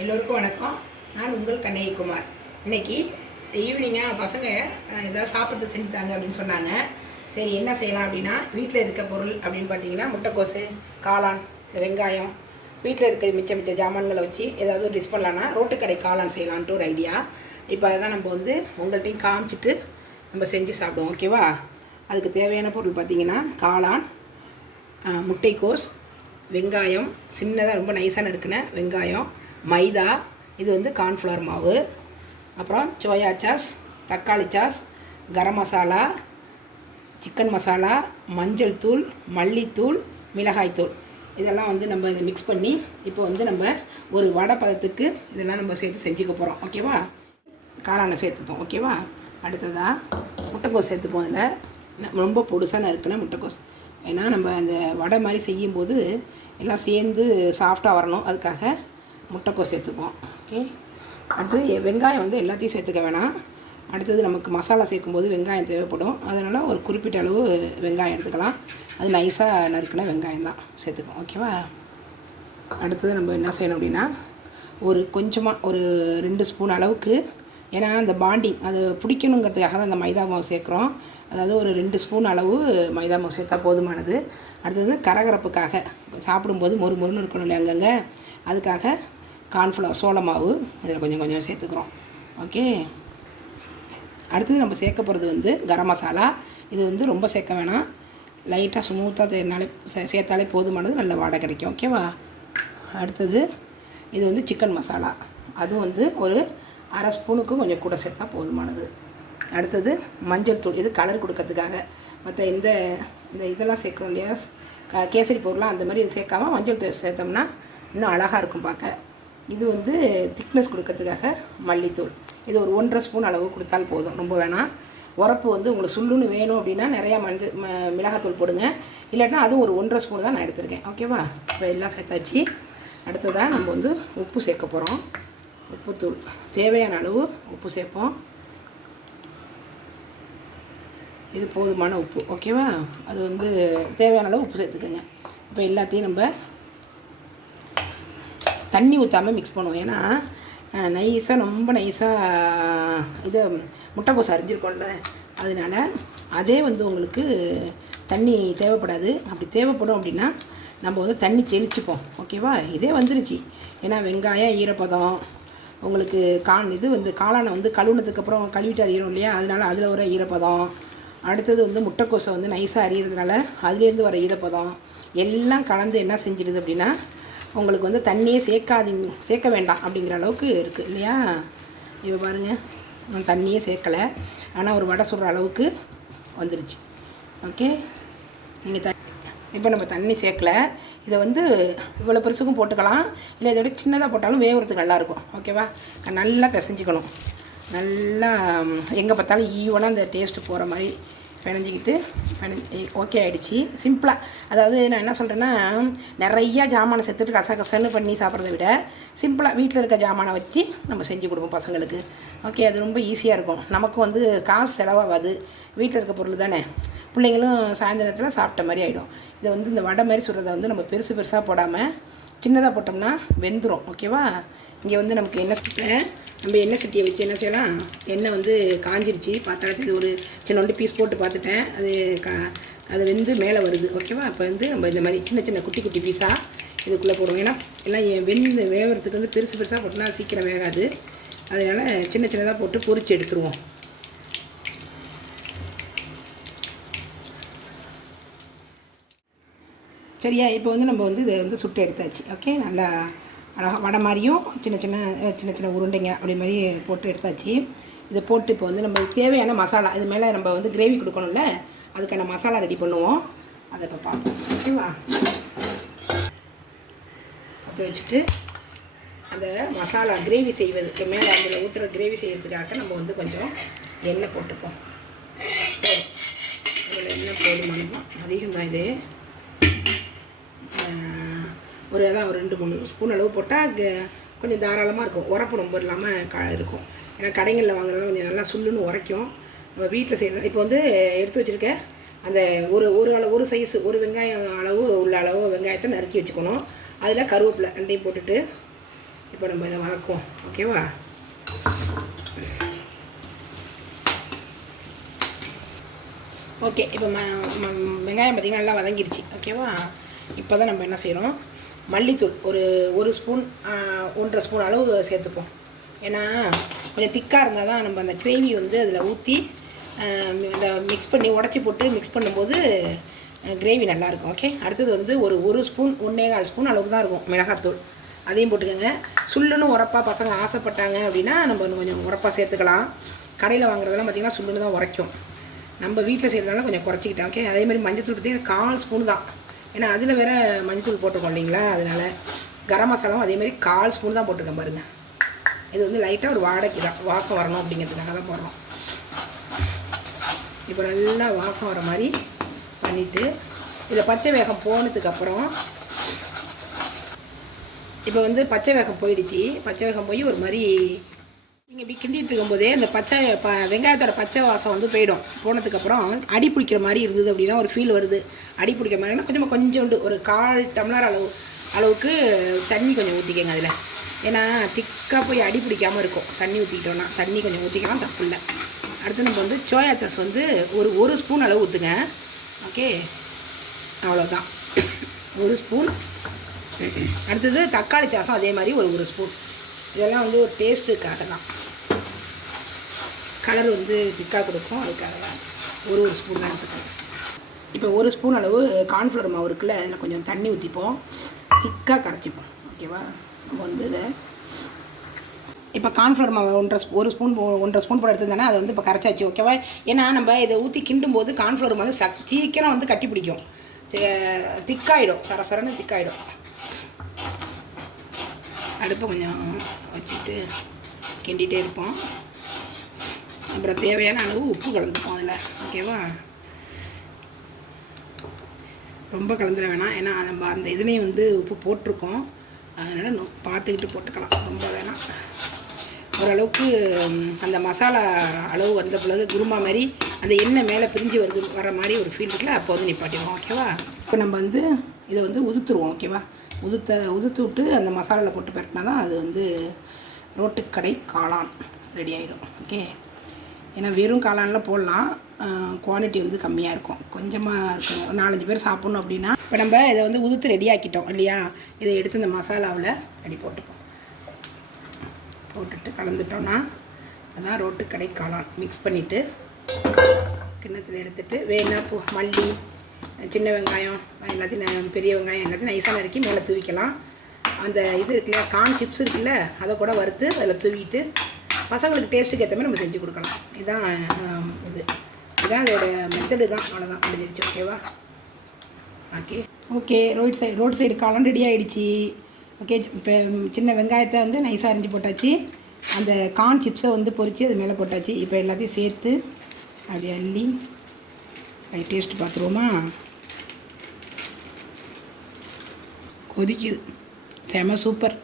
எல்லோருக்கும் வணக்கம். நான் உங்கள் கண்ணகிக்குமார். இன்னைக்கு ஈவினிங்காக பசங்க ஏதாவது சாப்பிட்டு செஞ்சுட்டாங்க அப்படின்னு சொன்னாங்க. சரி என்ன செய்யலாம் அப்படின்னா வீட்டில் இருக்க பொருள் அப்படின்னு பார்த்தீங்கன்னா முட்டைக்கோசு காளான் இந்த வெங்காயம் வீட்டில் இருக்க மிச்ச மிச்ச ஜாமான்களை வச்சு ஏதாவது ஒரு டிஷ் பண்ணலான்னா ரோட்டு கடை காளான் செய்யலான்ட்டு ஒரு ஐடியா இப்போ அதான் நம்ம வந்து உங்கள்கிட்டையும் காமிச்சிட்டு நம்ம செஞ்சு சாப்பிடுவோம் ஓகேவா அதுக்கு தேவையான பொருள் பார்த்தீங்கன்னா காளான் முட்டைக்கோஸ் வெங்காயம் சின்னதாக ரொம்ப நைஸான நறுக்கின வெங்காயம் மைதா இது வந்து கார்ன்ஃப்ளவர் மாவு. அப்புறம் சோயா சாஸ் தக்காளி சாஸ் கரம் மசாலா சிக்கன் மசாலா மஞ்சள் தூள் மல்லித்தூள் மிளகாய்த்தூள் இதெல்லாம் வந்து நம்ம இதை மிக்ஸ் பண்ணி இப்போ வந்து நம்ம ஒரு வடை பதத்துக்கு இதெல்லாம் நம்ம சேர்த்து செஞ்சுக்க போகிறோம் ஓகேவா காளானை சேர்த்துப்போம். ஓகேவா அடுத்ததாக முட்டைக்கோஸ் சேர்த்துப்போம் இதில். ரொம்ப பொடுசாக நறுக்குன முட்டைக்கோஸ். ஏன்னா நம்ம அந்த வடை மாதிரி செய்யும்போது எல்லாம் சேர்ந்து சாஃப்டாக வரணும். அதுக்காக முட்டைக்கோஸ் சேர்த்துப்போம். ஓகே அடுத்தது எ- வெங்காயம் வந்து எல்லாத்தையும் சேர்த்துக்க வேணாம். அடுத்தது நமக்கு மசாலா சேர்க்கும்போது வெங்காயம் தேவைப்படும். அதனால் ஒரு குறிப்பிட்ட அளவு வெங்காயம் எடுத்துக்கலாம். அது நைஸாக நறுக்கின வெங்காயம் தான். சேர்த்துக்கோம். ஓகேவா அடுத்தது நம்ம என்ன செய்யணும் அப்படின்னா ஒரு கொஞ்சமாக ஒரு ரெண்டு ஸ்பூன் அளவுக்கு ஏன்னா அந்த பாண்டிங் அது பிடிக்கணுங்கிறதுக்காக தான் அந்த மைதா மாவு சேர்க்குறோம். அதாவது ஒரு ரெண்டு ஸ்பூன் அளவு மைதா மாவு சேர்த்தா போதுமானது. அடுத்தது கரகரப்புக்காக சாப்பிடும்போது மொறு மொறுன்னு இருக்கணும் இல்லையா அங்கங்கே? அதுக்காக கார்ன்ஃப்ளவர் சோள மாவு இதில் கொஞ்சம் கொஞ்சம் சேர்த்துக்கிறோம். ஓகே அடுத்தது நம்ம சேர்க்க போகிறது வந்து கரம் மசாலா. இது வந்து ரொம்ப சேர்க்க வேணாம். லைட்டாக ஸ்மூத்தாக தேனாலே சே சேர்த்தாலே போதுமானது நல்ல வாடை கிடைக்கும். ஓகேவா அடுத்தது இது வந்து சிக்கன் மசாலா. அது வந்து ஒரு அரை ஸ்பூனுக்கும் கொஞ்சம் கூட சேர்த்தா போதுமானது. அடுத்தது மஞ்சள் தூள் இது கலர் கொடுக்கறதுக்காக. மற்ற இந்த இந்த இதெல்லாம் சேர்க்குறோம் இல்லையா? கேசரி பொருளாக அந்த மாதிரி இது சேர்க்காம மஞ்சள் தூள் சேர்த்தோம்னா இன்னும் அழகாக இருக்கும் பார்க்க. இது வந்து திக்னஸ் கொடுக்கறதுக்காக மல்லித்தூள். இது ஒரு ஒன்றரை ஸ்பூன் அளவு கொடுத்தால் போதும் ரொம்ப வேணாம். உரப்பு வந்து உங்களுக்கு சுள்ளுன்னு வேணும் அப்படின்னா நிறையா மஞ்சள் மிளகாத்தூள் போடுங்க. இல்லாட்டினா அதுவும் ஒரு ஒன்றரை ஸ்பூன் தான் நான் எடுத்திருக்கேன். ஓகேவா? இப்போ எல்லாம் சேர்த்தாச்சு. அடுத்ததாக நம்ம வந்து உப்பு சேர்க்க போகிறோம் உப்புத்தூள் தேவையான அளவு உப்பு சேர்ப்போம். இது போதுமான உப்பு ஓகேவா? அது வந்து தேவையான அளவு உப்பு சேர்த்துக்கோங்க. இப்போ எல்லாத்தையும் நம்ம தண்ணி ஊற்றாமல் மிக்ஸ் பண்ணுவோம். ஏன்னா நைஸாக ரொம்ப நைஸாக இது முட்டைக்கோஸ் அரிஞ்சிருக்கோம்ல. அதனால அதே வந்து உங்களுக்கு தண்ணி தேவைப்படாது. அப்படி தேவைப்படும் அப்படின்னா நம்ம வந்து தண்ணி தெளிச்சுப்போம். ஓகேவா? இதே வந்துருச்சு. ஏன்னா வெங்காயம் ஈரப்பதம் உங்களுக்கு கான் இது வந்து காளானை வந்து கழுவுனதுக்கப்புறம் கழுவிட்டு அறியணும் இல்லையா? அதனால் அதில் வர ஈரப்பதம். அடுத்தது வந்து முட்டைக்கோசை வந்து நைஸாக அறியறதுனால அதுலேருந்து வர ஈரப்பதம். எல்லாம் கலந்து என்ன செஞ்சிடுது அப்படின்னா உங்களுக்கு வந்து தண்ணியே சேர்க்காதீங்க சேர்க்க வேண்டாம் அப்படிங்கிற அளவுக்கு இருக்குது இல்லையா? இப்போ பாருங்கள் நான் தண்ணியே சேர்க்கலை. ஆனால் ஒரு வடை சுடுற அளவுக்கு வந்துருச்சு. ஓகே நீங்கள் த இப்போ நம்ம தண்ணி சேர்க்கல. இதை வந்து இவ்வளோ பெருசுக்கும் போட்டுக்கலாம். இல்லை இதை விட சின்னதாக போட்டாலும் வேகிறதுக்கு நல்லாயிருக்கும். ஓகேவா? நல்லா பிசைஞ்சிக்கணும். நல்லா எங்கே பார்த்தாலும் ஈவனாக அந்த டேஸ்ட்டு போகிற மாதிரி பிணைஞ்சிக்கிட்டு பிணைஞ்சி ஓகே ஆகிடுச்சி சிம்பிளாக அதாவது நான் என்ன சொல்கிறேன்னா நிறையா ஜாமானை சேர்த்துட்டு கச கசன்னு பண்ணி சாப்பிட்றத விட சிம்பிளாக வீட்டில் இருக்க ஜாமானை வச்சு நம்ம செஞ்சு கொடுப்போம் பசங்களுக்கு. ஓகே அது ரொம்ப ஈஸியாக இருக்கும். நமக்கு வந்து காசு செலவாகாது. வீட்டில் இருக்க பொருள் தானே. பிள்ளைங்களும் சாயந்தரத்தில் சாப்பிட்ட மாதிரி ஆகிடும் இதை வந்து இந்த வடை மாதிரி சுடுறதை வந்து நம்ம பெருசு பெருசாக போடாமல் சின்னதாக போட்டோம்னா வெந்துடும் ஓகேவா இங்கே வந்து நமக்கு எண்ணெய் சுட்டேன் நம்ம எண்ணெய் சட்டியை வச்சு என்ன செய்யலாம்? எண்ணெய் வந்து காஞ்சிருச்சு. பார்த்தா இது ஒரு சின்னோண்டு பீஸ் போட்டு பார்த்துட்டேன். அது கா அது வெந்து மேலே வருது. ஓகேவா அப்போ வந்து நம்ம இந்த மாதிரி சின்ன சின்ன குட்டி குட்டி பீஸாக இதுக்குள்ளே போடுவோம். ஏன்னா எல்லாம் என் வெந்து வேகிறதுக்கு வந்து பெருசு பெருசாக போட்டோம்னா சீக்கிரம் வேகாது. அதனால் சின்ன சின்னதாக போட்டு பொறிச்சு எடுத்துருவோம். சரியா இப்போ வந்து நம்ம வந்து இதை வந்து சுட்டு எடுத்தாச்சு. ஓகே நல்லா அழகாக வடை மாதிரியும் சின்ன சின்ன சின்ன சின்ன உருண்டைங்க அப்படி மாதிரி போட்டு எடுத்தாச்சு. இதை போட்டு இப்போ வந்து நம்ம தேவையான மசாலா இது மேலே நம்ம வந்து கிரேவி கொடுக்கணும்ல அதுக்கான மசாலா ரெடி பண்ணுவோம். அதை இப்போ பார்ப்போம். ஓகேவா அதை வச்சுட்டு அந்த மசாலா கிரேவி செய்வதற்கு மேலே அதில் ஊற்றுற கிரேவி செய்கிறதுக்காக நம்ம வந்து கொஞ்சம் எண்ணெய் போட்டுப்போம். சரி அதில் எண்ணெய் போதுமானமா அதிகம் இது. ஒரு அதான் ஒரு ரெண்டு மூணு ஸ்பூன் அளவு போட்டால் கொஞ்சம் தாராளமாக இருக்கும். உரப்பு ரொம்ப இல்லாமல் க இருக்கும். ஏன்னா கடைகளில் வாங்குறது கொஞ்சம் நல்லா சுள்ளுன்னு உரைக்கும். நம்ம வீட்டில் செய்கிறது இப்போ வந்து எடுத்து வச்சுருக்க அந்த ஒரு ஒரு அளவு ஒரு சைஸ் ஒரு வெங்காயம் அளவு உள்ள அளவு வெங்காயத்தை நறுக்கி வச்சுக்கணும். அதில் கருவேப்பிலை ரெண்டையும் போட்டுட்டு இப்போ நம்ம இதை வதக்குவோம். ஓகேவா ஓகே இப்போ ம ம- வெங்காயம் பார்த்திங்கன்னா நல்லா வதங்கிருச்சு. ஓகேவா இப்போ தான் நம்ம என்ன செய்கிறோம் மல்லித்தூள் ஒரு ஒரு ஸ்பூன் ஒன்றரை ஸ்பூன் அளவு சேர்த்துப்போம். ஏன்னா கொஞ்சம் திக்காக இருந்தால் தான் நம்ம அந்த கிரேவி வந்து அதில் ஊற்றி இந்த மிக்ஸ் பண்ணி உடச்சி போட்டு மிக்ஸ் பண்ணும்போது கிரேவி நல்லாயிருக்கும் ஓகே அடுத்தது வந்து ஒரு ஒரு ஸ்பூன் ஒன்றே கால் ஸ்பூன் அளவுக்கு தான் இருக்கும் மிளகாத்தூள். அதையும் போட்டுக்கோங்க. சுள்ளுன்னு உரப்பாக பசங்க ஆசைப்பட்டாங்க அப்படின்னா நம்ம கொஞ்சம் உரப்பாக சேர்த்துக்கலாம். கடையில் வாங்குறதெல்லாம் பார்த்திங்கன்னா சுள்ளுன்னு தான் உரைக்கும். நம்ம வீட்டில் செய்கிறதுனால கொஞ்சம் குறைச்சிக்கிட்டேன் ஓகே அதே மாதிரி மஞ்சத்தூள் பார்த்திங்கன்னா கால் ஸ்பூன் தான். ஏன்னா அதில் வேற மஞ்சத்தூள் போட்டிருக்கோம் இல்லைங்களா? அதனால் கரம் மசாலாவும் அதே மாதிரி கால் ஸ்பூன் தான் போட்டிருக்கேன் பாருங்கள் இது வந்து லைட்டாக ஒரு வாடகை தான். வாசம் வரணும் அப்படிங்கிறதுக்காக தான் போடுறோம். இப்போ நல்லா வாசம் வர மாதிரி பண்ணிவிட்டு இதில் பச்சை வேகம் போனதுக்கப்புறம் இப்போ வந்து பச்சை வேகம் போயிடுச்சு. பச்சை வேகம் போய் ஒரு மாதிரி நீங்கள் இப்படி கிண்டிட்டு இருக்கும்போதே இந்த பச்சை ப வெங்காயத்தோட பச்சை வாசம் வந்து போயிடும். போனதுக்கப்புறம் அடி பிடிக்கிற மாதிரி இருந்தது அப்படின்னா ஒரு ஃபீல் வருது. அடி பிடிக்கிற மாதிரினா கொஞ்சமாக கொஞ்சோண்டு ஒரு கால் டம்ளர் அளவு அளவுக்கு தண்ணி கொஞ்சம் ஊற்றிக்கங்க அதில். ஏன்னா திக்காக போய் அடி பிடிக்காமல் இருக்கும். தண்ணி ஊற்றிக்கிட்டோன்னா தண்ணி கொஞ்சம் ஊற்றிக்கலாம் தப்பு இல்லை. அடுத்து நம்ம வந்து சோயா சாஸ் வந்து ஒரு ஒரு ஸ்பூன் அளவு ஊற்றுங்க ஓகே அவ்வளோதான் ஒரு ஸ்பூன் அடுத்தது தக்காளி சாசம் அதே மாதிரி ஒரு ஒரு ஸ்பூன் இதெல்லாம் வந்து ஒரு டேஸ்ட்டுக்காக தான். கலர் வந்து திக்காக கொடுக்கும். அதுக்காக தான் ஒரு ஒரு ஸ்பூன் தான் எடுத்துக்கலாம் இப்போ ஒரு ஸ்பூன் அளவு கார்ன்ஃப்ளவர் மாவு இருக்குல்ல அதில் கொஞ்சம் தண்ணி ஊற்றிப்போம் திக்காக கரைச்சிப்போம். ஓகேவா நம்ம வந்து இதை இப்போ கார்ன்ஃப்ளவர் மாவு ஒன்றரை ஒரு ஸ்பூன் ஒன்றரை ஸ்பூன் போட எடுத்துருந்தேன்னா அதை வந்து இப்போ கரைச்சாச்சு ஓகேவா ஏன்னா நம்ம இதை ஊற்றி கிண்டும் போது கார்ன்ஃப்ளவர் வந்து சக் சீக்கிரம் வந்து கட்டி பிடிக்கும். திக்காயிடும் சர சரன்னு திக்காயிடும் அடுப்பை கொஞ்சம் வச்சுட்டு கிண்டிகிட்டே இருப்போம். அப்புறம் தேவையான அளவு உப்பு கலந்துப்போம் அதில் ஓகேவா? ரொம்ப கலந்துட வேணாம். ஏன்னா நம்ம அந்த இதுலேயும் வந்து உப்பு போட்டிருக்கோம். அதனால் நோ- பார்த்துக்கிட்டு போட்டுக்கலாம். ரொம்ப வேணாம். ஓரளவுக்கு அந்த மசாலா அளவு வந்த பிறகு குருமா மாதிரி அந்த எண்ணெய் மேலே பிரிஞ்சு வருது வர மாதிரி ஒரு ஃபீல் இருக்குல்ல அப்போ வந்து நிப்பாட்டிடுவோம் ஓகேவா? இப்போ நம்ம வந்து இதை வந்து உதுத்துருவோம் ஓகேவா? உதுத்த உதுத்து விட்டு அந்த மசாலாவில் போட்டு பரட்டினா தான் அது வந்து ரோட்டுக்கடை காளான் ரெடி ஆகிடும் ஓகே? ஏன்னா வெறும் காளானில் போடலாம். குவாலிட்டி வந்து கம்மியாக இருக்கும். கொஞ்சமாக இருக்கும் நாலஞ்சு பேர் சாப்பிட்ணும் அப்படின்னா இப்போ நம்ம இதை வந்து உதுத்து ரெடி ஆக்கிட்டோம் இல்லையா? இதை எடுத்து இந்த மசாலாவில் ரெடி போட்டுப்போம். போட்டுட்டு கலந்துட்டோன்னா அதான் ரோட்டு கடை காளான். மிக்ஸ் பண்ணிவிட்டு கிண்ணத்தில் எடுத்துட்டு வேணா பூ மல்லி சின்ன வெங்காயம் எல்லாத்தையும் பெரிய வெங்காயம் எல்லாத்தையும் நைஸாக நறுக்கி மேலே தூவிக்கலாம். அந்த இது இருக்குல்ல கான் சிப்ஸ் இருக்குல்ல அதை கூட வறுத்து அதில் தூவிட்டு பசங்களுக்கு டேஸ்ட்டுக்கு ஏற்ற மாதிரி நம்ம செஞ்சு கொடுக்கலாம். இதுதான் இது. இதுதான் அதோட மெத்தடு தான். அவ்வளோதான் முடிஞ்சிருச்சு ஓகேவா okay okay road side road side காலம் ரெடி ஆகிடுச்சி ஓகே இப்போ சின்ன வெங்காயத்தை வந்து நைஸாக அரிஞ்சு போட்டாச்சு. அந்த கார்ன் சிப்ஸை வந்து பொரித்து அது மேலே போட்டாச்சு. இப்போ எல்லாத்தையும் சேர்த்து அப்படி அள்ளி அப்படி டேஸ்ட் பார்த்துருவோமா? கொதிக்குது. செம சூப்பர்